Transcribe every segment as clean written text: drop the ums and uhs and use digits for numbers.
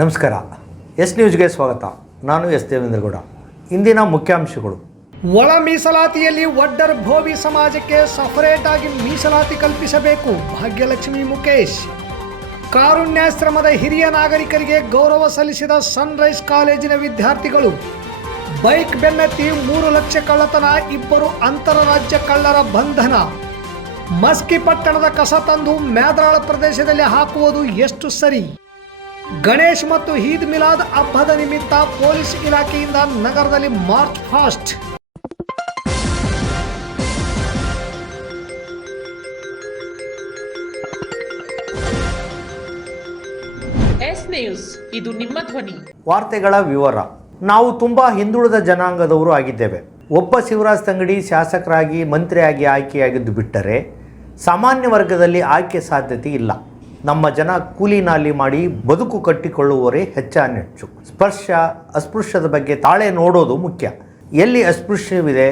ನಮಸ್ಕಾರ. ಎಸ್ ನ್ಯೂಸ್ಗೆ ಸ್ವಾಗತ. ನಾನು ಎಸ್ ದೇವೇಂದ್ರಗೌಡ. ಇಂದಿನ ಮುಖ್ಯಾಂಶಗಳು. ಒಳ ಮೀಸಲಾತಿಯಲ್ಲಿ ಒಡ್ಡರ್ ಭೋವಿ ಸಮಾಜಕ್ಕೆ ಸಪರೇಟ್ ಆಗಿ ಮೀಸಲಾತಿ ಕಲ್ಪಿಸಬೇಕು, ಭಾಗ್ಯಲಕ್ಷ್ಮಿ ಮುಖೇಶ್. ಕಾರುಣ್ಯಾಶ್ರಮದ ಹಿರಿಯ ನಾಗರಿಕರಿಗೆ ಗೌರವ ಸಲ್ಲಿಸಿದ ಸನ್ರೈಸ್ ಕಾಲೇಜಿನ ವಿದ್ಯಾರ್ಥಿಗಳು. ಬೈಕ್ ಬೆನ್ನತ್ತಿ 3 ಲಕ್ಷ ಕಳ್ಳತನ, 2 ಅಂತರರಾಜ್ಯ ಕಳ್ಳರ ಬಂಧನ. ಮಸ್ಕಿ ಪಟ್ಟಣದ ಕಸ ತಂದು ಮ್ಯಾದ್ರಾಳ ಪ್ರದೇಶದಲ್ಲಿ ಹಾಕುವುದು ಎಷ್ಟು ಸರಿ? ಗಣೇಶ್ ಮತ್ತು ಈದ್ ಮಿಲಾದ್ ಹಬ್ಬದ ನಿಮಿತ್ತ ಪೊಲೀಸ್ ಇಲಾಖೆಯಿಂದ ನಗರದಲ್ಲಿ ಮಾರ್ಚ್ ಫಾಸ್ಟ್. ಎಸ್ ನ್ಯೂಸ್, ಇದು ನಿಮ್ಮ ಧ್ವನಿ. ವಾರ್ತೆಗಳ ವಿವರ. ನಾವು ತುಂಬಾ ಹಿಂದುಳಿದ ಜನಾಂಗದವರು ಆಗಿದ್ದೇವೆ. ಒಬ್ಬ ಶಿವರಾಜ್ ತಂಗಡಿ ಶಾಸಕರಾಗಿ ಮಂತ್ರಿಯಾಗಿ ಆಯ್ಕೆಯಾಗಿದ್ದು ಬಿಟ್ಟರೆ ಸಾಮಾನ್ಯ ವರ್ಗದಲ್ಲಿ ಆಯ್ಕೆ ಸಾಧ್ಯತೆ ಇಲ್ಲ. ನಮ್ಮ ಜನ ಕೂಲಿ ನಾಲಿ ಮಾಡಿ ಬದುಕು ಕಟ್ಟಿಕೊಳ್ಳುವವರೇ ಹೆಚ್ಚಾನೆಚ್ಚು. ಅಸ್ಪೃಶ್ಯದ ಬಗ್ಗೆ ತಾಳೆ ನೋಡೋದು ಮುಖ್ಯ. ಎಲ್ಲಿ ಅಸ್ಪೃಶ್ಯವಿದೆ,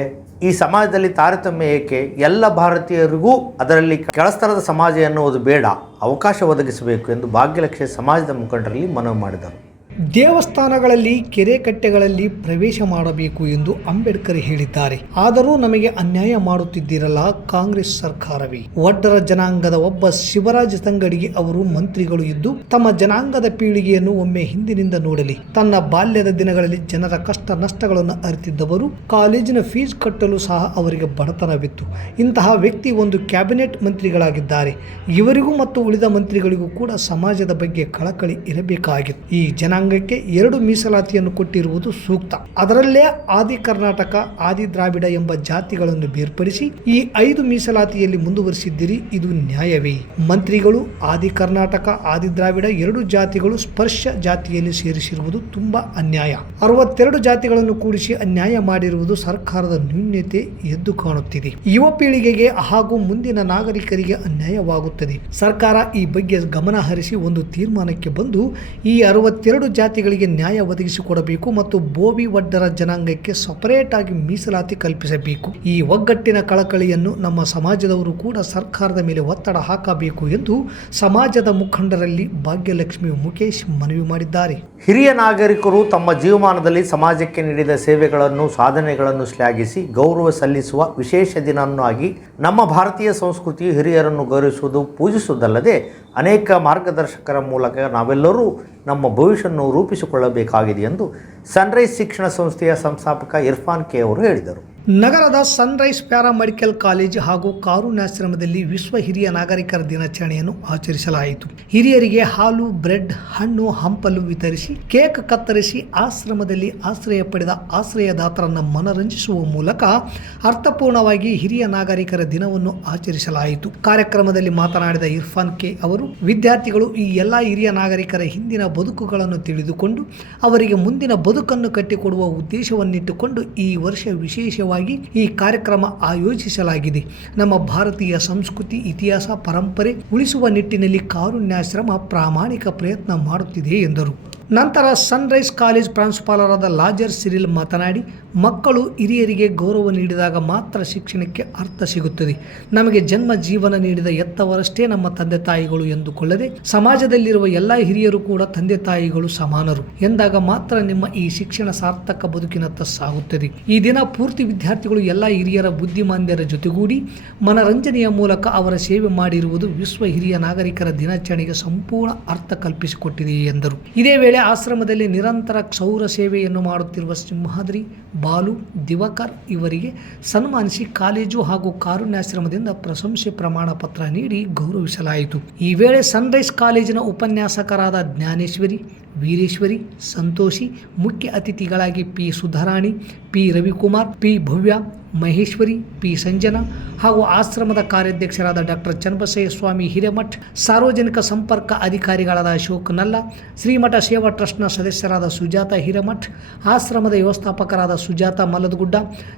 ಈ ಸಮಾಜದಲ್ಲಿ ತಾರತಮ್ಯ ಏಕೆ? ಎಲ್ಲ ಭಾರತೀಯರಿಗೂ ಅದರಲ್ಲಿ ಕೆಳಸ್ತರದ ಸಮಾಜ ಎನ್ನುವುದು ಬೇಡ, ಅವಕಾಶ ಒದಗಿಸಬೇಕು ಎಂದು ಭಾಗ್ಯಲಕ್ಷ್ಮಿ ಸಮಾಜದ ಮುಖಂಡರಲ್ಲಿ ಮನವಿ ಮಾಡಿದರು. ದೇವಸ್ಥಾನಗಳಲ್ಲಿ, ಕೆರೆ ಕಟ್ಟೆಗಳಲ್ಲಿ ಪ್ರವೇಶ ಮಾಡಬೇಕು ಎಂದು ಅಂಬೇಡ್ಕರ್ ಹೇಳಿದ್ದಾರೆ. ಆದರೂ ನಮಗೆ ಅನ್ಯಾಯ ಮಾಡುತ್ತಿದ್ದೀರಲ್ಲ ಕಾಂಗ್ರೆಸ್ ಸರ್ಕಾರವೇ. ಒಡ್ಡರ ಜನಾಂಗದ ಒಬ್ಬ ಶಿವರಾಜ್ ತಂಗಡಿಗೆ ಅವರು ಮಂತ್ರಿಗಳು ಇದ್ದು ತಮ್ಮ ಜನಾಂಗದ ಪೀಳಿಗೆಯನ್ನು ಒಮ್ಮೆ ಹಿಂದಿನಿಂದ ನೋಡಲಿ. ತನ್ನ ಬಾಲ್ಯದ ದಿನಗಳಲ್ಲಿ ಜನರ ಕಷ್ಟ ನಷ್ಟಗಳನ್ನು ಅರಿತಿದ್ದವರು. ಕಾಲೇಜಿನ ಫೀಸ್ ಕಟ್ಟಲು ಸಹ ಅವರಿಗೆ ಬಡತನವಿತ್ತು. ಇಂತಹ ವ್ಯಕ್ತಿ ಒಂದು ಕ್ಯಾಬಿನೆಟ್ ಮಂತ್ರಿಗಳಾಗಿದ್ದಾರೆ. ಇವರಿಗೂ ಮತ್ತು ಉಳಿದ ಮಂತ್ರಿಗಳಿಗೂ ಕೂಡ ಸಮಾಜದ ಬಗ್ಗೆ ಕಳಕಳಿ ಇರಬೇಕಾಗಿತ್ತು. ಈ ಜನಾಂಗಕ್ಕೆ 2 ಮೀಸಲಾತಿಯನ್ನು ಕೊಟ್ಟಿರುವುದು ಸೂಕ್ತ. ಅದರಲ್ಲೇ ಆದಿ ಕರ್ನಾಟಕ, ಆದಿ ದ್ರಾವಿಡ ಎಂಬ ಜಾತಿಗಳನ್ನು ಬೇರ್ಪಡಿಸಿ ಈ 5 ಮೀಸಲಾತಿಯಲ್ಲಿ ಮುಂದುವರಿಸಿದ್ದೀರಿ. ಇದು ನ್ಯಾಯವೇ? ಮಂತ್ರಿಗಳು ಆದಿ ಕರ್ನಾಟಕ, ಆದಿ ದ್ರಾವಿಡ 2 ಜಾತಿಗಳು ಸ್ಪರ್ಶ ಜಾತಿಯಲ್ಲಿ ಸೇರಿಸಿರುವುದು ತುಂಬಾ ಅನ್ಯಾಯ. 62 ಜಾತಿಗಳನ್ನು ಕೂಡಿಸಿ ಅನ್ಯಾಯ ಮಾಡಿರುವುದು ಸರ್ಕಾರದ ನ್ಯೂನ್ಯತೆ ಎದ್ದು ಕಾಣುತ್ತಿದೆ. ಯುವ ಪೀಳಿಗೆಗೆ ಹಾಗೂ ಮುಂದಿನ ನಾಗರಿಕರಿಗೆ ಅನ್ಯಾಯವಾಗುತ್ತದೆ. ಸರ್ಕಾರ ಈ ಬಗ್ಗೆ ಗಮನ ಹರಿಸಿ ಒಂದು ತೀರ್ಮಾನಕ್ಕೆ ಬಂದು ಈ 62 ಜಾತಿಗಳಿಗೆ ನ್ಯಾಯ ಒದಗಿಸಿಕೊಡಬೇಕು ಮತ್ತು ಬೋವಿ ಒಡ್ಡರ ಜನಾಂಗಕ್ಕೆ ಸಪರೇಟ್ ಆಗಿ ಮೀಸಲಾತಿ ಕಲ್ಪಿಸಬೇಕು. ಈ ಒಗ್ಗಟ್ಟಿನ ಕಳಕಳಿಯನ್ನು ನಮ್ಮ ಸಮಾಜದವರು ಕೂಡ ಸರ್ಕಾರದ ಮೇಲೆ ಒತ್ತಡ ಹಾಕಬೇಕು ಎಂದು ಸಮಾಜದ ಮುಖಂಡರಲ್ಲಿ ಭಾಗ್ಯಲಕ್ಷ್ಮಿ ಮುಖೇಶ್ ಮನವಿ ಮಾಡಿದ್ದಾರೆ. ಹಿರಿಯ ನಾಗರಿಕರು ತಮ್ಮ ಜೀವಮಾನದಲ್ಲಿ ಸಮಾಜಕ್ಕೆ ನೀಡಿದ ಸೇವೆಗಳನ್ನು, ಸಾಧನೆಗಳನ್ನು ಶ್ಲಾಘಿಸಿ ಗೌರವ ಸಲ್ಲಿಸುವ ವಿಶೇಷ ದಿನವನ್ನಾಗಿ ನಮ್ಮ ಭಾರತೀಯ ಸಂಸ್ಕೃತಿಯು ಹಿರಿಯರನ್ನು ಗೌರವಿಸುವುದು, ಪೂಜಿಸುವುದಲ್ಲದೆ ಅನೇಕ ಮಾರ್ಗದರ್ಶಕರ ಮೂಲಕ ನಾವೆಲ್ಲರೂ ನಮ್ಮ ಭವಿಷ್ಯವನ್ನು ರೂಪಿಸಿಕೊಳ್ಳಬೇಕಾಗಿದೆ ಎಂದು ಸನ್ರೈಸ್ ಶಿಕ್ಷಣ ಸಂಸ್ಥೆಯ ಸಂಸ್ಥಾಪಕ ಇರ್ಫಾನ್ ಕೆ ಅವರು ಹೇಳಿದರು. ನಗರದ ಸನ್ರೈಸ್ ಪ್ಯಾರಾಮೆಡಿಕಲ್ ಕಾಲೇಜು ಹಾಗೂ ಕಾರುಣ್ಯಾಶ್ರಮದಲ್ಲಿ ವಿಶ್ವ ಹಿರಿಯ ನಾಗರಿಕರ ದಿನಾಚರಣೆಯನ್ನು ಆಚರಿಸಲಾಯಿತು. ಹಿರಿಯರಿಗೆ ಹಾಲು, ಬ್ರೆಡ್, ಹಣ್ಣು, ಹಂಪಲು ವಿತರಿಸಿ, ಕೇಕ್ ಕತ್ತರಿಸಿ ಆಶ್ರಮದಲ್ಲಿ ಆಶ್ರಯ ಪಡೆದ ಆಶ್ರಯದಾತರನ್ನು ಮನರಂಜಿಸುವ ಮೂಲಕ ಅರ್ಥಪೂರ್ಣವಾಗಿ ಹಿರಿಯ ನಾಗರಿಕರ ದಿನವನ್ನು ಆಚರಿಸಲಾಯಿತು. ಕಾರ್ಯಕ್ರಮದಲ್ಲಿ ಮಾತನಾಡಿದ ಇರ್ಫಾನ್ ಕೆ ಅವರು, ವಿದ್ಯಾರ್ಥಿಗಳು ಈ ಎಲ್ಲ ಹಿರಿಯ ನಾಗರಿಕರ ಹಿಂದಿನ ಬದುಕುಗಳನ್ನು ತಿಳಿದುಕೊಂಡು ಅವರಿಗೆ ಮುಂದಿನ ಬದುಕನ್ನು ಕಟ್ಟಿಕೊಡುವ ಉದ್ದೇಶವನ್ನಿಟ್ಟುಕೊಂಡು ಈ ವರ್ಷ ವಿಶೇಷವಾಗಿ ಈ ಕಾರ್ಯಕ್ರಮ ಆಯೋಜಿಸಲಾಗಿದೆ. ನಮ್ಮ ಭಾರತೀಯ ಸಂಸ್ಕೃತಿ, ಇತಿಹಾಸ, ಪರಂಪರೆ ಉಳಿಸುವ ನಿಟ್ಟಿನಲ್ಲಿ ಕಾರುಣ್ಯಾಶ್ರಮ ಪ್ರಾಮಾಣಿಕ ಪ್ರಯತ್ನ ಮಾಡುತ್ತಿದೆ ಎಂದರು. ನಂತರ ಸನ್ರೈಸ್ ಕಾಲೇಜ್ ಪ್ರಾಂಶುಪಾಲರಾದ ಲಾಜರ್ ಸಿರಿಲ್ ಮಾತನಾಡಿ, ಮಕ್ಕಳು ಹಿರಿಯರಿಗೆ ಗೌರವ ನೀಡಿದಾಗ ಮಾತ್ರ ಶಿಕ್ಷಣಕ್ಕೆ ಅರ್ಥ ಸಿಗುತ್ತದೆ. ನಮಗೆ ಜನ್ಮ ಜೀವನ ನೀಡಿದ ಎತ್ತವರಷ್ಟೇ ನಮ್ಮ ತಂದೆ ತಾಯಿಗಳು ಎಂದುಕೊಳ್ಳದೆ ಸಮಾಜದಲ್ಲಿರುವ ಎಲ್ಲ ಹಿರಿಯರು ಕೂಡ ತಂದೆ ತಾಯಿಗಳು ಸಮಾನರು ಎಂದಾಗ ಮಾತ್ರ ನಿಮ್ಮ ಈ ಶಿಕ್ಷಣ ಸಾರ್ಥಕ ಬದುಕಿನತ್ತ ಸಾಗುತ್ತದೆ. ಈ ದಿನ ಪೂರ್ತಿ ವಿದ್ಯಾರ್ಥಿಗಳು ಎಲ್ಲ ಹಿರಿಯರ ಬುದ್ಧಿಮಾಂದ್ಯರ ಜೊತೆಗೂಡಿ ಮನರಂಜನೆಯ ಮೂಲಕ ಅವರ ಸೇವೆ ಮಾಡಿರುವುದು ವಿಶ್ವ ಹಿರಿಯ ನಾಗರಿಕರ ದಿನಾಚರಣೆಗೆ ಸಂಪೂರ್ಣ ಅರ್ಥ ಕಲ್ಪಿಸಿಕೊಟ್ಟಿದೆ ಎಂದರು. ಇದೇ ವೇಳೆ ಆಶ್ರಮದಲ್ಲಿ ನಿರಂತರ ಕ್ಷೌರ ಸೇವೆಯನ್ನು ಮಾಡುತ್ತಿರುವ ಸಿಂಹಾದ್ರಿ, ಬಾಲು, ದಿವಾಕರ್ ಇವರಿಗೆ ಸನ್ಮಾನಿಸಿ ಕಾಲೇಜು ಹಾಗೂ ಕಾರುಣ್ಯಾಶ್ರಮದಿಂದ ಪ್ರಶಂಸೆ ಪ್ರಮಾಣ ಪತ್ರ ನೀಡಿ ಗೌರವಿಸಲಾಯಿತು. ಈ ವೇಳೆ ಸನ್ರೈಸ್ ಕಾಲೇಜಿನ ಉಪನ್ಯಾಸಕರಾದ ಜ್ಞಾನೇಶ್ವರಿ, ವೀರೇಶ್ವರಿ, ಸಂತೋಷಿ, ಮುಖ್ಯ ಅತಿಥಿಗಳಾಗಿ P Sudharani, P Ravikumar, P Bhavya, Maheshwari, P Sanjana ಹಾಗೂ ಆಶ್ರಮದ ಕಾರ್ಯಾಧ್ಯಕ್ಷರಾದ ಡಾಕ್ಟರ್ ಚನ್ನಬಸಯ್ಯ ಸ್ವಾಮಿ ಹಿರೇಮಠ್, ಸಾರ್ವಜನಿಕ ಸಂಪರ್ಕ ಅಧಿಕಾರಿಗಳಾದ ಅಶೋಕ್ ನಲ್ಲ, ಶ್ರೀಮಠ ಸೇವಾ ಟ್ರಸ್ಟ್ನ ಸದಸ್ಯರಾದ ಸುಜಾತ ಹಿರೇಮಠ್, ಆಶ್ರಮದ ವ್ಯವಸ್ಥಾಪಕರಾದ ಸುಜಾತ ಮಲದಗುಡ್ಡ,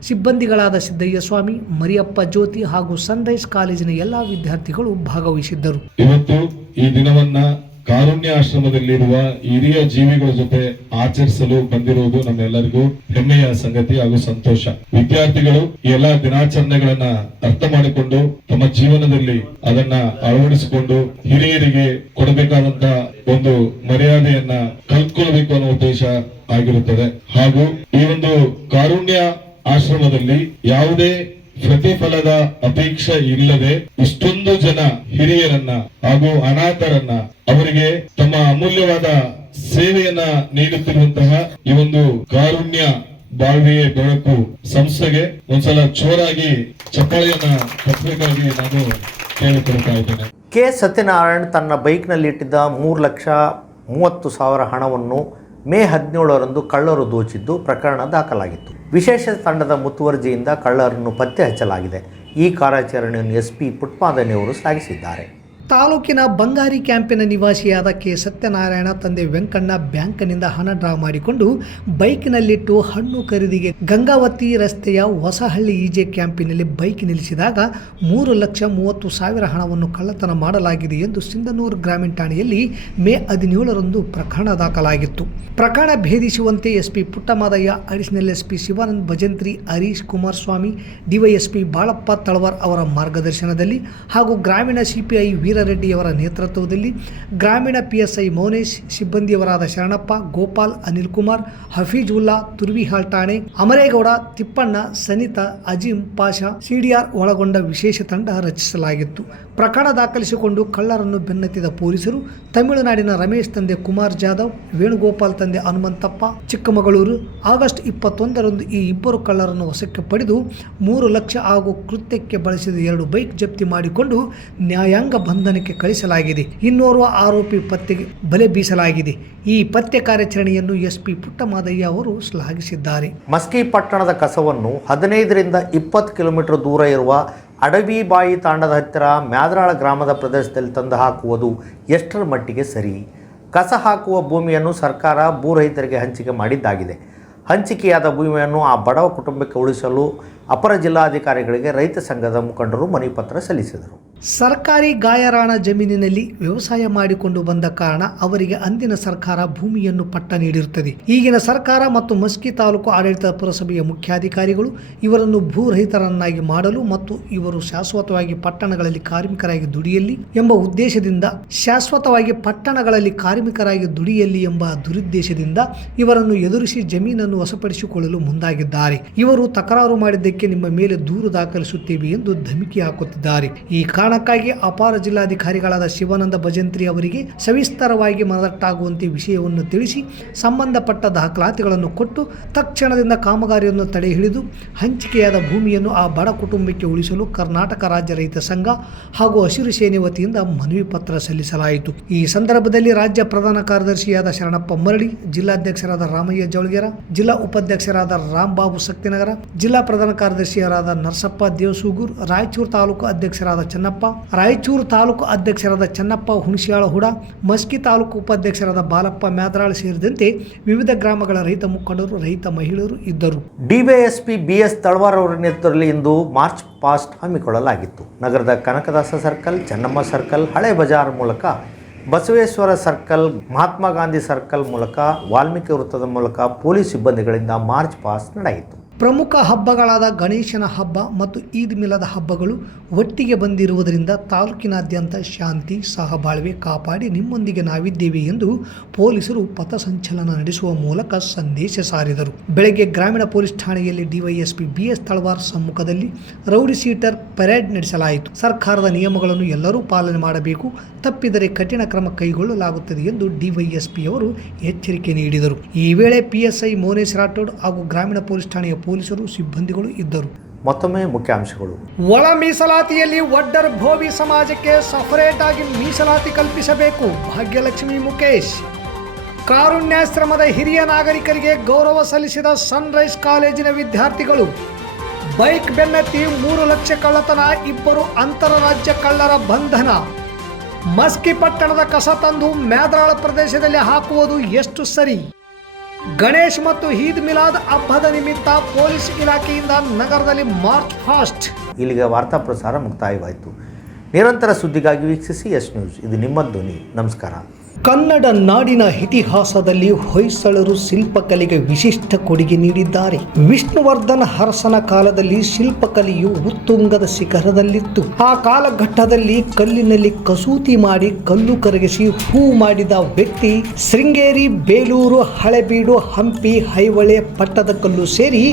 ಸಿಬ್ಬಂದಿಗಳಾದ ಸಿದ್ದಯ್ಯ ಸ್ವಾಮಿ, ಮರಿಯಪ್ಪ ಜ್ಯೋತಿ ಹಾಗೂ ಸನ್ರೈಸ್ ಕಾಲೇಜಿನ ಎಲ್ಲ ವಿದ್ಯಾರ್ಥಿಗಳು ಭಾಗವಹಿಸಿದ್ದರು. ಇವತ್ತು ಈ ದಿನವನ್ನ ಕಾರುಣ್ಯ ಆಶ್ರಮದಲ್ಲಿರುವ ಹಿರಿಯ ಜೀವಿಗಳ ಜೊತೆ ಆಚರಿಸಲು ಬಂದಿರುವುದು ನಮ್ಮೆಲ್ಲರಿಗೂ ಹೆಮ್ಮೆಯ ಸಂಗತಿ ಹಾಗೂ ಸಂತೋಷ. ವಿದ್ಯಾರ್ಥಿಗಳು ಈ ಎಲ್ಲಾ ದಿನಾಚರಣೆಗಳನ್ನ ಅರ್ಥ ಮಾಡಿಕೊಂಡು ತಮ್ಮ ಜೀವನದಲ್ಲಿ ಅದನ್ನ ಅಳವಡಿಸಿಕೊಂಡು ಹಿರಿಯರಿಗೆ ಕೊಡಬೇಕಾದಂತ ಒಂದು ಮರ್ಯಾದೆಯನ್ನ ಕಲ್ತ್ಕೊಳ್ಬೇಕು ಅನ್ನೋ ಉದ್ದೇಶ ಆಗಿರುತ್ತದೆ. ಹಾಗೂ ಈ ಒಂದು ಕಾರುಣ್ಯ ಆಶ್ರಮದಲ್ಲಿ ಯಾವುದೇ ಪ್ರತಿಫಲದ ಅಪೇಕ್ಷೆ ಇಲ್ಲದೆ ಇಷ್ಟೊಂದು ಜನ ಹಿರಿಯರನ್ನ ಹಾಗೂ ಅನಾಥರನ್ನ ಅವರಿಗೆ ತಮ್ಮ ಅಮೂಲ್ಯವಾದ ಸೇವೆಯನ್ನ ನೀಡುತ್ತಿರುವಂತಹ ಈ ಒಂದು ಕಾರುಣ್ಯ ಬಾಳ್ವೆಯ ಬೆಳಕು ಸಂಸ್ಥೆಗೆ ಒಂದ್ಸಲ ಜೋರಾಗಿ ಚಪ್ಪಾಳೆಯನ್ನ ಕಟ್ಟಬೇಕಾಗಿ ನಾನು ಕೇಳಿಕೊಳ್ತಾ ಇದ್ದೇನೆ. ಕೆ ಸತ್ಯನಾರಾಯಣ್ ತನ್ನ ಬೈಕ್ನಲ್ಲಿಟ್ಟಿದ್ದ 3,30,000 ಹಣವನ್ನು ಮೇ 17ರಂದು ಕಳ್ಳರು ದೋಚಿದ್ದು ಪ್ರಕರಣ ದಾಖಲಾಗಿತ್ತು. ವಿಶೇಷ ತಂಡದ ಮುತುವರ್ಜಿಯಿಂದ ಕಳ್ಳರನ್ನು ಪತ್ತೆ ಹಚ್ಚಲಾಗಿದೆ. ಈ ಕಾರ್ಯಾಚರಣೆಯನ್ನು ಎಸ್ಪಿ ಪುಟ್ಪಾದನಿ ಅವರು ಶ್ಲಾಘಿಸಿದ್ದಾರೆ. ತಾಲೂಕಿನ ಬಂಗಾರಿ ಕ್ಯಾಂಪಿನ ನಿವಾಸಿಯಾದ ಕೆ ಸತ್ಯನಾರಾಯಣ ತಂದೆ ವೆಂಕಣ್ಣ ಬ್ಯಾಂಕ್ನಿಂದ ಹಣ ಡ್ರಾ ಮಾಡಿಕೊಂಡು ಬೈಕ್ನಲ್ಲಿಟ್ಟು ಹಣ್ಣು ಖರೀದಿಗೆ ಗಂಗಾವತಿ ರಸ್ತೆಯ ಹೊಸಹಳ್ಳಿ ಇಜೆ ಕ್ಯಾಂಪಿನಲ್ಲಿ ಬೈಕ್ ನಿಲ್ಲಿಸಿದಾಗ 3,30,000 ಹಣವನ್ನು ಕಳ್ಳತನ ಮಾಡಲಾಗಿದೆ ಎಂದು ಸಿಂಧನೂರು ಗ್ರಾಮೀಣ ಠಾಣೆಯಲ್ಲಿ ಮೇ 17ರಂದು ಪ್ರಕರಣ ದಾಖಲಾಗಿತ್ತು. ಪ್ರಕರಣ ಭೇದಿಸುವಂತೆ SP Puttamadaiah, additional SP Shivanand Bhajantri, Harish Kumaraswamy, DYSP Balappa Talawar ಅವರ ಮಾರ್ಗದರ್ಶನದಲ್ಲಿ ಹಾಗೂ ಗ್ರಾಮೀಣ ಸಿಪಿಐ ವೀರರೆಡ್ಡಿಯವರ ನೇತೃತ್ವದಲ್ಲಿ ಗ್ರಾಮೀಣ PSI ಮೌನೇಶ್, ಸಿಬ್ಬಂದಿಯವರಾದ ಶರಣಪ್ಪ, ಗೋಪಾಲ್, ಅನಿಲ್ ಕುಮಾರ್, ಹಫೀಜುಲ್ಲಾ, ತುರ್ವಿಹಾಳ್ ಠಾಣೆ, ಅಮರೇಗೌಡ, ತಿಪ್ಪಣ್ಣ, ಸನಿತಾ, ಅಜೀಂ ಪಾಷಾ, CDR ಒಳಗೊಂಡ ವಿಶೇಷ ತಂಡ ರಚಿಸಲಾಗಿತ್ತು. ಪ್ರಕರಣ ದಾಖಲಿಸಿಕೊಂಡು ಕಳ್ಳರನ್ನು ಬೆನ್ನತ್ತಿದ ಪೊಲೀಸರು ತಮಿಳುನಾಡಿನ ರಮೇಶ್ ತಂದೆ ಕುಮಾರ್ ಜಾಧವ್, ವೇಣುಗೋಪಾಲ್ ತಂದೆ ಹನುಮಂತಪ್ಪ, ಚಿಕ್ಕಮಗಳೂರು, ಆಗಸ್ಟ್ 21ರಂದು ಈ ಇಬ್ಬರು ಕಳ್ಳರನ್ನು ವಶಕ್ಕೆ ಪಡೆದು 3 ಲಕ್ಷ ಹಾಗೂ ಕೃತ್ಯಕ್ಕೆ ಬಳಸಿದ 2 ಬೈಕ್ ಜಪ್ತಿ ಮಾಡಿಕೊಂಡು ನ್ಯಾಯಾಂಗ ಬಂಧನಕ್ಕೆ ಕಳಿಸಲಾಗಿದೆ. ಇನ್ನೋರ್ವ ಆರೋಪಿ ಪತ್ತೆಗೆ ಬಲೆ ಬೀಸಲಾಗಿದೆ. ಈ ಪತ್ತೆ ಕಾರ್ಯಾಚರಣೆಯನ್ನು ಎಸ್ಪಿ ಪುಟ್ಟಮಾದಯ್ಯ ಅವರು ಶ್ಲಾಘಿಸಿದ್ದಾರೆ. ಮಸ್ಕಿ ಪಟ್ಟಣದ ಕಸವನ್ನು 15ರಿಂದ 20 ಕಿಲೋಮೀಟರ್ ದೂರ ಇರುವ ಅಡವಿಬಾಯಿ ತಾಂಡದ ಹತ್ತಿರ ಮ್ಯಾದ್ರಾಳ ಗ್ರಾಮದ ಪ್ರದೇಶದಲ್ಲಿ ತಂದು ಹಾಕುವುದು ಎಷ್ಟರ ಮಟ್ಟಿಗೆ ಸರಿ? ಕಸ ಹಾಕುವ ಭೂಮಿಯನ್ನು ಸರ್ಕಾರ ಭೂ ರೈತರಿಗೆ ಹಂಚಿಕೆ ಮಾಡಿದ್ದಾಗಿದೆ. ಹಂಚಿಕೆಯಾದ ಭೂಮಿಯನ್ನು ಆ ಬಡವ ಕುಟುಂಬಕ್ಕೆ ಉಳಿಸಲು ಅಪರ ಜಿಲ್ಲಾಧಿಕಾರಿಗಳಿಗೆ ರೈತ ಸಂಘದ ಮುಖಂಡರು ಮನವಿ ಪತ್ರ ಸಲ್ಲಿಸಿದರು. ಸರ್ಕಾರಿ ಗಾಯರಾಣ ಜಮೀನಿನಲ್ಲಿ ವ್ಯವಸಾಯ ಮಾಡಿಕೊಂಡು ಬಂದ ಕಾರಣ ಅವರಿಗೆ ಅಂದಿನ ಸರ್ಕಾರ ಭೂಮಿಯನ್ನು ಪಟ್ಟ ನೀಡಿರುತ್ತದೆ. ಈಗಿನ ಸರ್ಕಾರ ಮತ್ತು ಮಸ್ಕಿ ತಾಲೂಕು ಆಡಳಿತ ಪುರಸಭೆಯ ಮುಖ್ಯಾಧಿಕಾರಿಗಳು ಇವರನ್ನು ಭೂ ರಹಿತರನ್ನಾಗಿ ಮಾಡಲು ಮತ್ತು ಇವರು ಶಾಶ್ವತವಾಗಿ ಪಟ್ಟಣಗಳಲ್ಲಿ ಕಾರ್ಮಿಕರಾಗಿ ದುಡಿಯಲಿ ಎಂಬ ಉದ್ದೇಶದಿಂದ ದುರುದ್ದೇಶದಿಂದ ಇವರನ್ನು ಎದುರಿಸಿ ಜಮೀನನ್ನು ವಶಪಡಿಸಿಕೊಳ್ಳಲು ಮುಂದಾಗಿದ್ದಾರೆ. ಇವರು ತಕರಾರು ಮಾಡಿದ್ದಕ್ಕೆ ನಿಮ್ಮ ಮೇಲೆ ದೂರು ದಾಖಲಿಸುತ್ತೇವೆ ಎಂದು ಧಮಕಿ ಹಾಕುತ್ತಿದ್ದಾರೆ. ಈ ಕಾರಣಕ್ಕಾಗಿ ಅಪಾರ ಜಿಲ್ಲಾಧಿಕಾರಿಗಳಾದ ಶಿವಾನಂದ ಭಜಂತ್ರಿ ಅವರಿಗೆ ಸವಿಸ್ತರವಾಗಿ ಮನದಟ್ಟಾಗುವಂತೆ ವಿಷಯವನ್ನು ತಿಳಿಸಿ ಸಂಬಂಧಪಟ್ಟ ದಾಖಲಾತಿಗಳನ್ನು ಕೊಟ್ಟು ತಕ್ಷಣದಿಂದ ಕಾಮಗಾರಿಯನ್ನು ತಡೆ ಹಿಡಿದು ಹಂಚಿಕೆಯಾದ ಭೂಮಿಯನ್ನು ಆ ಬಡ ಕುಟುಂಬಕ್ಕೆ ಉಳಿಸಲು ಕರ್ನಾಟಕ ರಾಜ್ಯ ರೈತ ಸಂಘ ಹಾಗೂ ಹಸಿರು ಸೇನೆ ವತಿಯಿಂದ ಮನವಿ ಪತ್ರ ಸಲ್ಲಿಸಲಾಯಿತು. ಈ ಸಂದರ್ಭದಲ್ಲಿ ರಾಜ್ಯ ಪ್ರಧಾನ ಕಾರ್ಯದರ್ಶಿಯಾದ ಶರಣಪ್ಪ ಮರಳಿ, ಜಿಲ್ಲಾಧ್ಯಕ್ಷರಾದ ರಾಮಯ್ಯ ಜವಳಗೆರ, ಜಿಲ್ಲಾ ಉಪಾಧ್ಯಕ್ಷರಾದ ರಾಮಬಾಬು ಸಕ್ತಿನಗರ, ಜಿಲ್ಲಾ ಪ್ರಧಾನ ಕಾರ್ಯದರ್ಶಿಯರಾದ ನರಸಪ್ಪ ದೇವಸೂಗೂರ್, ರಾಯಚೂರು ತಾಲೂಕು ಅಧ್ಯಕ್ಷರಾದ ಚನ್ನಪ್ಪ ಹುಣಸಿಯಾಳ ಹುಡ, ಮಸ್ಕಿ ತಾಲೂಕು ಉಪಾಧ್ಯಕ್ಷರಾದ ಬಾಲಪ್ಪ ಮ್ಯಾದ್ರಾಳ್ ಸೇರಿದಂತೆ ವಿವಿಧ ಗ್ರಾಮಗಳ ರೈತ ಮುಖಂಡರು, ರೈತ ಮಹಿಳೆಯರು ಇದ್ದರು. ಡಿವೈಎಸ್ಪಿ BS ತಳವಾರ್ ಅವರ ನೇತೃತ್ವದಲ್ಲಿ ಇಂದು ಮಾರ್ಚ್ ಪಾಸ್ಟ್ ಹಮ್ಮಿಕೊಳ್ಳಲಾಗಿತ್ತು. ನಗರದ ಕನಕದಾಸ ಸರ್ಕಲ್, ಚೆನ್ನಮ್ಮ ಸರ್ಕಲ್, ಹಳೆ ಬಜಾರ್ ಮೂಲಕ ಬಸವೇಶ್ವರ ಸರ್ಕಲ್, ಮಹಾತ್ಮ ಗಾಂಧಿ ಸರ್ಕಲ್ ಮೂಲಕ ವಾಲ್ಮೀಕಿ ವೃತ್ತದ ಮೂಲಕ ಪೊಲೀಸ್ ಸಿಬ್ಬಂದಿಗಳಿಂದ ಮಾರ್ಚ್ ಪಾಸ್ಟ್ ನಡೆಯಿತು. ಪ್ರಮುಖ ಹಬ್ಬಗಳಾದ ಗಣೇಶನ ಹಬ್ಬ ಮತ್ತು ಈದ್ ಮಿಲಾದ್ ಹಬ್ಬಗಳು ಒಟ್ಟಿಗೆ ಬಂದಿರುವುದರಿಂದ ತಾಲೂಕಿನಾದ್ಯಂತ ಶಾಂತಿ ಸಹಬಾಳ್ವೆ ಕಾಪಾಡಿ ನಿಮ್ಮೊಂದಿಗೆ ನಾವಿದ್ದೇವೆ ಎಂದು ಪೊಲೀಸರು ಪಥಸಂಚಲನ ನಡೆಸುವ ಮೂಲಕ ಸಂದೇಶ ಸಾರಿದರು. ಬೆಳಗ್ಗೆ ಗ್ರಾಮೀಣ ಪೊಲೀಸ್ ಠಾಣೆಯಲ್ಲಿ ಡಿವೈಎಸ್ಪಿ BS ತಳವಾರ್ ಸಮ್ಮುಖದಲ್ಲಿ ರೌಡಿ ಶೀಟರ್ ಪರೇಡ್ ನಡೆಸಲಾಯಿತು. ಸರ್ಕಾರದ ನಿಯಮಗಳನ್ನು ಎಲ್ಲರೂ ಪಾಲನೆ ಮಾಡಬೇಕು, ತಪ್ಪಿದರೆ ಕಠಿಣ ಕ್ರಮ ಕೈಗೊಳ್ಳಲಾಗುತ್ತದೆ ಎಂದು ಡಿವೈಎಸ್ಪಿ ಅವರು ಎಚ್ಚರಿಕೆ ನೀಡಿದರು. ಈ ವೇಳೆ PSI ಮೌನೇಶ್ ರಾಠೋಡ್ ಹಾಗೂ ಗ್ರಾಮೀಣ ಪೊಲೀಸ್ ಠಾಣೆಯ ಪೊಲೀಸರು ಸಿಬ್ಬಂದಿಗಳು ಇದ್ದರು. ಮತ್ತೊಮ್ಮೆ ಮುಖ್ಯಾಂಶಗಳು. ಒಳ ಮೀಸಲಾತಿಯಲ್ಲಿ ಒಡ್ಡರ್ ಭೋವಿ ಸಮಾಜಕ್ಕೆ ಸಪರೇಟ್ ಆಗಿ ಮೀಸಲಾತಿ ಕಲ್ಪಿಸಬೇಕು, ಭಾಗ್ಯಲಕ್ಷ್ಮಿ ಮುಖೇಶ್. ಕಾರುಣ್ಯಾಶ್ರಮದ ಹಿರಿಯ ನಾಗರಿಕರಿಗೆ ಗೌರವ ಸಲ್ಲಿಸಿದ ಸನ್ರೈಸ್ ಕಾಲೇಜಿನ ವಿದ್ಯಾರ್ಥಿಗಳು. ಬೈಕ್ ಬೆನ್ನತ್ತಿ 3 ಲಕ್ಷ ಕಳ್ಳತನ, 2 ಅಂತರರಾಜ್ಯ ಕಳ್ಳರ ಬಂಧನ. ಮಸ್ಕಿ ಪಟ್ಟಣದ ಕಸ ತಂದು ಮ್ಯಾದ್ರಾಳ ಪ್ರದೇಶದಲ್ಲಿ ಹಾಕುವುದು ಎಷ್ಟು ಸರಿ? ಗಣೇಶ್ ಮತ್ತು ಈದ್ ಮಿಲಾದ್ ಹಬ್ಬದ ನಿಮಿತ್ತ ಪೊಲೀಸ್ ಇಲಾಖೆಯಿಂದ ನಗರದಲ್ಲಿ ಮಾರ್ಚ್ ಫಾಸ್ಟ್. ಇಲ್ಲಿಗೆ ವಾರ್ತಾ ಪ್ರಸಾರ ಮುಕ್ತಾಯವಾಯಿತು. ನಿರಂತರ ಸುದ್ದಿಗಾಗಿ ವೀಕ್ಷಿಸಿ ಎಸ್ ನ್ಯೂಸ್. ಇದು ನಿಮ್ಮ ಧ್ವನಿ. ನಮಸ್ಕಾರ. ಕನ್ನಡ ನಾಡಿನ ಇತಿಹಾಸದಲ್ಲಿ ಹೊಯ್ಸಳರು ಶಿಲ್ಪಕಲೆಗೆ ವಿಶಿಷ್ಟ ಕೊಡುಗೆ ನೀಡಿದ್ದಾರೆ. ವಿಷ್ಣುವರ್ಧನ ಅರಸನ ಕಾಲದಲ್ಲಿ ಶಿಲ್ಪಕಲೆಯು ಉತ್ತುಂಗದ ಶಿಖರದಲ್ಲಿತ್ತು. ಆ ಕಾಲಘಟ್ಟದಲ್ಲಿ ಕಲ್ಲಿನಲ್ಲಿ ಕಸೂತಿ ಮಾಡಿ ಕಲ್ಲು ಕರಗಿಸಿ ಹೂ ಮಾಡಿದ ವ್ಯಕ್ತಿ ಶೃಂಗೇರಿ, ಬೇಲೂರು, ಹಳೆಬೀಡು, ಹಂಪಿ, ಐಹೊಳೆ, ಪಟ್ಟದಕಲ್ಲು ಸೇರಿ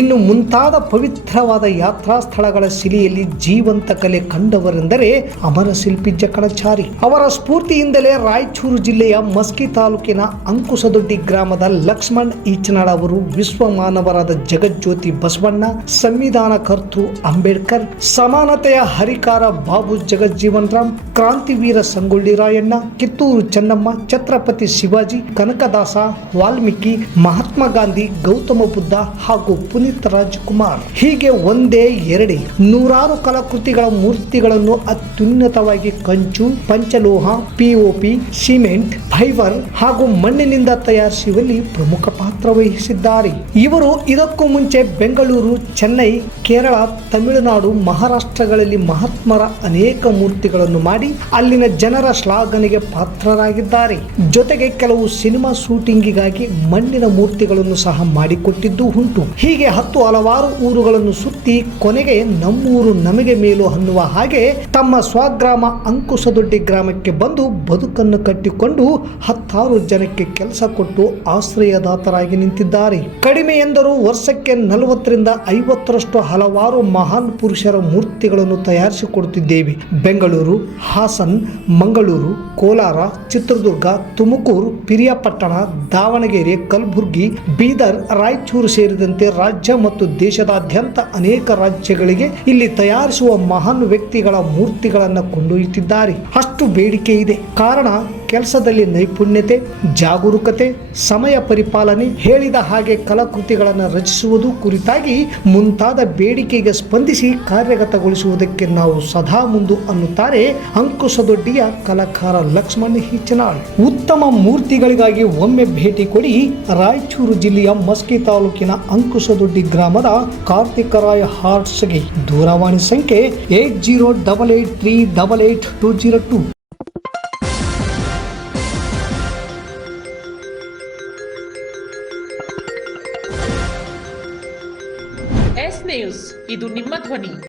ಇನ್ನು ಮುಂತಾದ ಪವಿತ್ರವಾದ ಯಾತ್ರಾ ಸ್ಥಳಗಳ ಶಿಲೆಯಲ್ಲಿ ಜೀವಂತ ಕಲೆ ಕಂಡವರೆಂದರೆ ಅಮರ ಶಿಲ್ಪಿ ಜಕಣಾಚಾರಿ. ಅವರ ಸ್ಫೂರ್ತಿಯಿಂದಲೇ ರಾಯಚೂರು ಜಿಲ್ಲೆಯ ಮಸ್ಕಿ ತಾಲೂಕಿನ ಅಂಕುಸದೊಡ್ಡಿ ಗ್ರಾಮದ ಲಕ್ಷ್ಮಣ್ ಈಚನಾಳ್ ಅವರು ವಿಶ್ವ ಮಾನವರಾದ ಜಗಜ್ಯೋತಿ ಬಸವಣ್ಣ, ಸಂವಿಧಾನ ಕರ್ತೃ ಅಂಬೇಡ್ಕರ್, ಸಮಾನತೆಯ ಹರಿಕಾರ ಬಾಬು ಜಗಜ್ಜೀವನ್ ರಾಮ್, ಕ್ರಾಂತಿವೀರ ಸಂಗೊಳ್ಳಿ ರಾಯಣ್ಣ, ಕಿತ್ತೂರು ಚೆನ್ನಮ್ಮ, ಛತ್ರಪತಿ ಶಿವಾಜಿ, ಕನಕದಾಸ, ವಾಲ್ಮೀಕಿ, ಮಹಾತ್ಮ ಗಾಂಧಿ, ಗೌತಮ ಬುದ್ಧ ಹಾಗೂ ಪುನೀತ್ ರಾಜ್ಕುಮಾರ್ ಹೀಗೆ ಒಂದೇ ಎರಡೇ ನೂರಾರು ಕಲಾಕೃತಿಗಳ ಮೂರ್ತಿಗಳನ್ನು ಅತ್ಯುನ್ನತವಾಗಿ ಕಂಚು, ಪಂಚಲೋಹ, ಪಿಒಪಿ, ಸಿಮೆಂಟ್, ಫೈಬರ್ ಹಾಗೂ ಮಣ್ಣಿನಿಂದ ತಯಾರಿಸುವಲ್ಲಿ ಪ್ರಮುಖ ಪಾತ್ರ ವಹಿಸಿದ್ದಾರೆ. ಇವರು ಇದಕ್ಕೂ ಮುಂಚೆ ಬೆಂಗಳೂರು, ಚೆನ್ನೈ, ಕೇರಳ, ತಮಿಳುನಾಡು, ಮಹಾರಾಷ್ಟ್ರಗಳಲ್ಲಿ ಮಹಾತ್ಮರ ಅನೇಕ ಮೂರ್ತಿಗಳನ್ನು ಮಾಡಿ ಅಲ್ಲಿನ ಜನರ ಶ್ಲಾಘನೆಗೆ ಪಾತ್ರರಾಗಿದ್ದಾರೆ. ಜೊತೆಗೆ ಕೆಲವು ಸಿನಿಮಾ ಶೂಟಿಂಗಿಗಾಗಿ ಮಣ್ಣಿನ ಮೂರ್ತಿಗಳನ್ನು ಸಹ ಮಾಡಿಕೊಟ್ಟಿದ್ದು ಉಂಟು. ಹೀಗೆ ಹಲವಾರು ಊರುಗಳನ್ನು ಸುತ್ತಿ ಕೊನೆಗೆ ನಮ್ಮೂರು ನಮಗೆ ಮೇಲು ಅನ್ನುವ ಹಾಗೆ ತಮ್ಮ ಸ್ವಗ್ರಾಮ ಅಂಕುಸದೊಡ್ಡಿ ಗ್ರಾಮಕ್ಕೆ ಬಂದು ಬದುಕನ್ನು ಕಟ್ಟಿಕೊಂಡು 10 ಜನಕ್ಕೆ ಕೆಲಸ ಕೊಟ್ಟು ಆಶ್ರಯದಾತರಾಗಿ ನಿಂತಿದ್ದಾರೆ. ಕಡಿಮೆ ಎಂದರೂ ವರ್ಷಕ್ಕೆ 40ರಿಂದ 50ರಷ್ಟು ಹಲವಾರು ಮಹಾನ್ ಪುರುಷರ ಮೂರ್ತಿಗಳನ್ನು ತಯಾರಿಸಿಕೊಡುತ್ತಿದ್ದೇವೆ. ಬೆಂಗಳೂರು, ಹಾಸನ್, ಮಂಗಳೂರು, ಕೋಲಾರ, ಚಿತ್ರದುರ್ಗ, ತುಮಕೂರು, ಪಿರಿಯಾಪಟ್ಟಣ, ದಾವಣಗೆರೆ, ಕಲಬುರಗಿ, ಬೀದರ್, ರಾಯಚೂರು ಸೇರಿದಂತೆ ರಾಜ್ಯ ಮತ್ತು ದೇಶದಾದ್ಯಂತ ಅನೇಕ ರಾಜ್ಯಗಳಿಗೆ ಇಲ್ಲಿ ತಯಾರಿಸುವ ಮಹಾನ್ ವ್ಯಕ್ತಿಗಳ ಮೂರ್ತಿಗಳನ್ನು ಕೊಂಡೊಯ್ಯುತ್ತಿದ್ದಾರೆ. ಅಷ್ಟು ಬೇಡಿಕೆ ಇದೆ. ಕಾರಣ ಕೆಲಸದಲ್ಲಿ ನೈಪುಣ್ಯತೆ, ಜಾಗರೂಕತೆ, ಸಮಯ ಪರಿಪಾಲನೆ, ಹೇಳಿದ ಹಾಗೆ ಕಲಾಕೃತಿಗಳನ್ನು ರಚಿಸುವುದು ಕುರಿತಾಗಿ ಮುಂತಾದ ಬೇಡಿಕೆಗೆ ಸ್ಪಂದಿಸಿ ಕಾರ್ಯಗತಗೊಳಿಸುವುದಕ್ಕೆ ನಾವು ಸದಾ ಮುಂದು ಅನ್ನುತ್ತಾರೆ ಅಂಕುಸದೊಡ್ಡಿಯ ಕಲಾಕಾರ ಲಕ್ಷ್ಮಣ್ ಈಚನಾಳ್. ಉತ್ತಮ ಮೂರ್ತಿಗಳಿಗಾಗಿ ಒಮ್ಮೆ ಭೇಟಿ ಕೊಡಿ ರಾಯಚೂರು ಜಿಲ್ಲೆಯ ಮಸ್ಕಿ ತಾಲೂಕಿನ ಅಂಕುಸದೊಡ್ಡಿ ಗ್ರಾಮದ ಕಾರ್ತಿಕರಾಯ ಹಾರ್ಟ್ಸ್ಗೆ. ದೂರವಾಣಿ ಸಂಖ್ಯೆ 8088388202. ಎಸ್ ನ್ಯೂಸ್, ಇದು ನಿಮ್ಮ ಧ್ವನಿ.